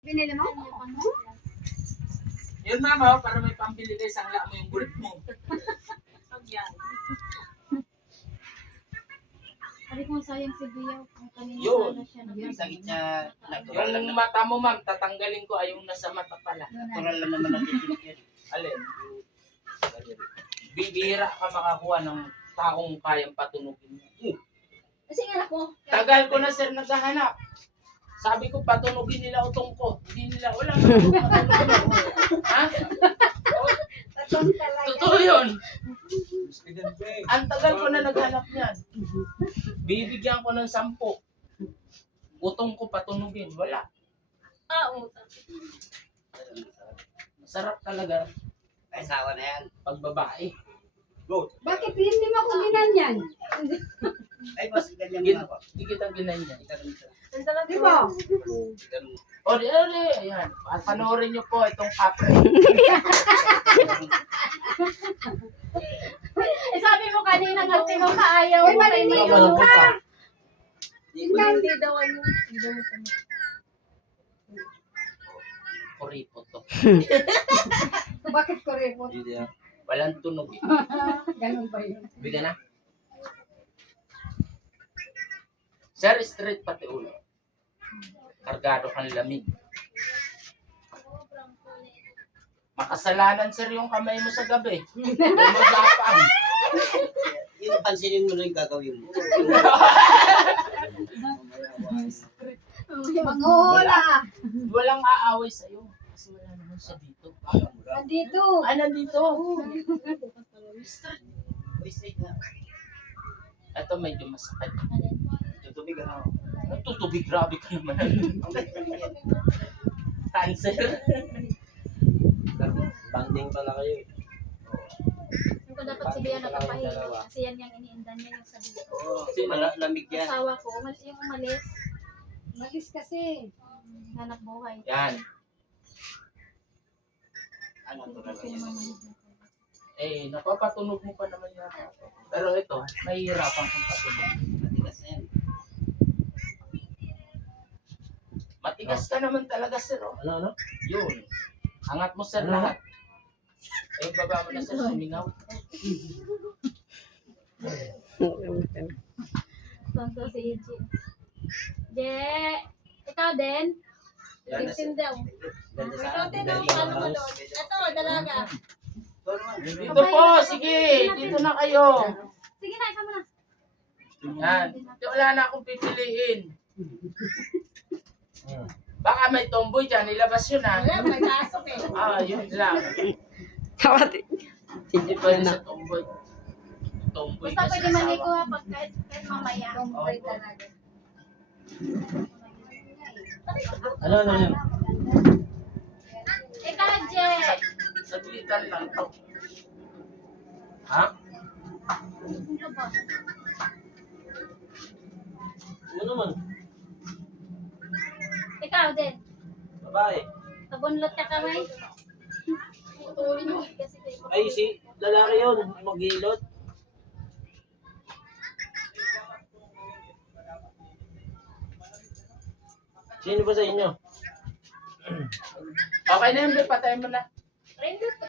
Binili mo? Yun mama, para may pambili kayo sa mo yung bulit mo. Sabi ko sayang si Biyaw. Kanina Yun. sana siya Yung sakit niya, natural lang Yung naman. mata mo ma'am, tatanggalin ko ay yung nasa mata pala. Natural lang naman ang titik yan. Alin? Bibira ka makakuha ng taong kayang patunugin mo. Kasi nga ko. Tagal ko na sir naghahanap. Sabi ko patunugin nila utong ko. Hindi nila, wala na akong patunugin. Ha? Tatong talaga. Totoo yun. Ang tagal ko na naghanap niyan. Bibigyan ko ng 10. Utong ko patunugin. Wala. Utang. Sarap talaga Ay, sawa na yan. pag babae. Bakit hindi mo ako ginanyan? Ay, mas ganyan Gin, mo ako. di kita ginanyan. Di ba? Ganun. O di, ayan. Panoorin niyo po itong kapre. Sabi mo kanina ng ate mo maayaw. Ay, maliligo ka. Hindi daw ano. Hindi daw ano. Kuripot to. Bakit ko rin mo? Walang tunog. Ganun ba yun? Bigyan na. Sir, straight pati ulo. Kargado kang lamig. Makasalanan sir yung kamay mo sa gabi. Dahil magapang. Yung pansinin mo rin gagawin mo. Manghula. Walang aaway sa'yo. Kasi wala naman siya dito. Nandito. Ay, nandito. Straight na. Ito medyo masakit. Tutubig ano. Natutubig, grabe ka naman. Cancer. Banding pala kayo eh. Yung ko dapat si Bea nakapahinga. Kasi yan yung iniindan niya yung sabi ko. Sino? Lamig yan. Asawa ko, umalis yung umalis. Umalis kasi. Hanap buhay. Yan. Ano, natural lang yan. Eh, napapatunog mo pa naman yata. Pero ito, nahihirapan kang patunog. Matigas na yan. Matigas ka naman talaga, sir. Oh. Ano? Yun. Angat mo, sir, lahat. Eh, baba mo na, sir, sumingaw. Tonto si Iji. Je, ikaw din? Yan, Victim daw. Ganda sa Ikaw din ang ano mo doon. Ito, dalaga. Dito po, sige. Dito na kayo. Sige na, ikaw muna. Yan. Di, wala na akong pipiliin. Baka may tomboy dyan, ilabas yun, ha? Wala, may pasok eh. Yun lang. Hindi pa rin sa tomboy. Tomboy Basta kasi pwede maligo asawa. ha pag kahit mamaya. Tomboy talaga. Ano yun? Ikaw, Je. Saglitan lang to. Ha? Ano ba? Ano naman? Ikaw din. Babae. Pabunlot ka kamay. Putulin mo. Kasi Ay, si lalaki yun. Maghilot. Sino ba sa inyo? Okay na yun, Be, patayin mo na. Friend